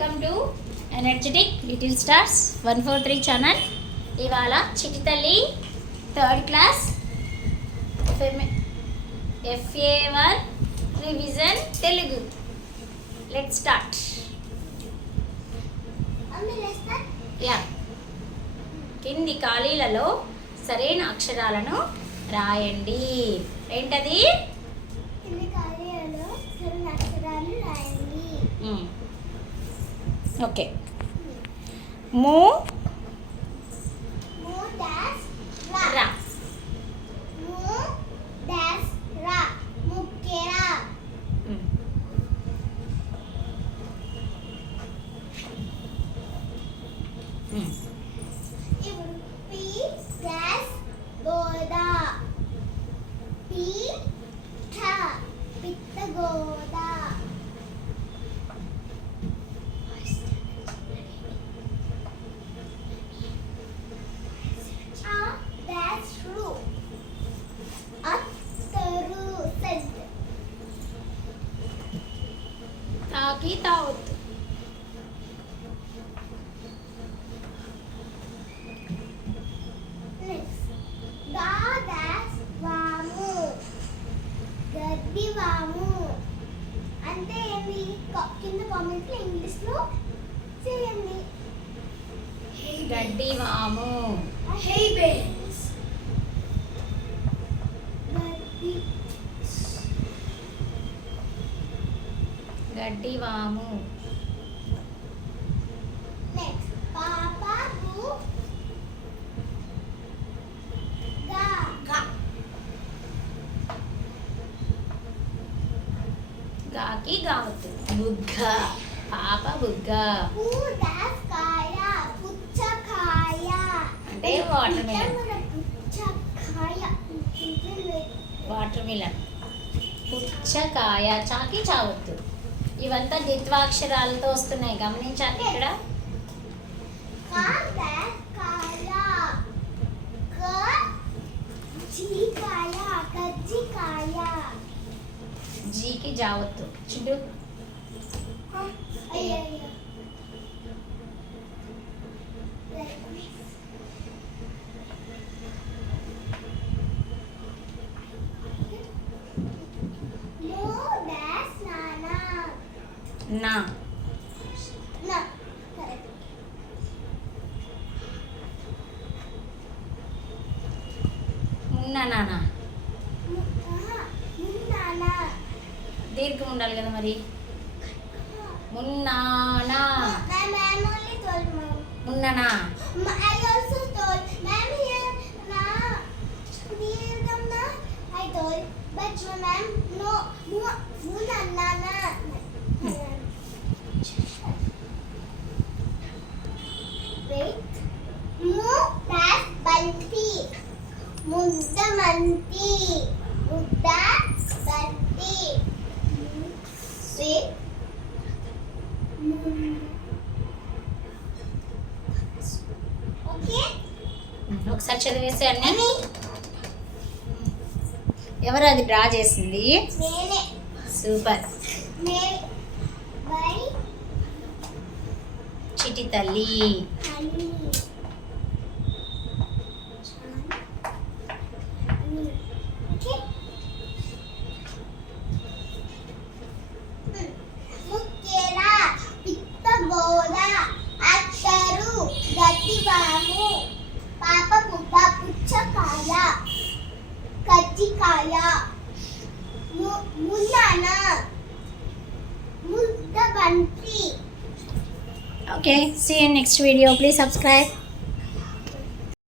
Welcome to energetic little stars 143 channel. ఇవాళ చిట్టి తల్లి 3rd class FA1 revision Telugu. Let's start. Yeah, కింది ఖాళీలలో సరైన అక్షరాలను రాయండి. ఏంటది? ఓకే. ము రా. తాకి తావద్దు. గడ్డివాము అంటే ఏంటి? కింద కామెంట్లో ఇంగ్లీష్లో చేయండి. గడ్డివాము. హే బేస్. గడ్డివాము. నెక్స్ట్ పాపాకు గా గాకి గావద్దు. బుగ్గ. పాప బుగ్గ పుచ్చకాయ. పుచ్చకాయ అంటే వాటర్ మిలన్. పుచ్చకాయ వాటర్ మిలన్. పుచ్చకాయ. చాకి చావద్దు. ఇవంతా ద్విత్వాక్షరాలతో వస్తున్నాయి, గమనించాలి ఇక్కడ. జీకి జావద్దు. చింటూ. నా. మున్నా నానా. దీర్ఘం ఉండాలి కదా మరి. మున్నానా. మున్ననా. ముద్దమంతి. ముద్ద బంతి. ఓకే, ఒకసారి చదివేసి అన్ని. ఎవరు అది డ్రా చేసింది? నేనే. సూపర్. చిట్టి తల్లి. గడ్డివాము. పాప బుగ్గ. పుచ్చకాయ. కజ్జికాయ. మున్నాన. ముద్ద బంతి. Okay, see you in next video. Please subscribe.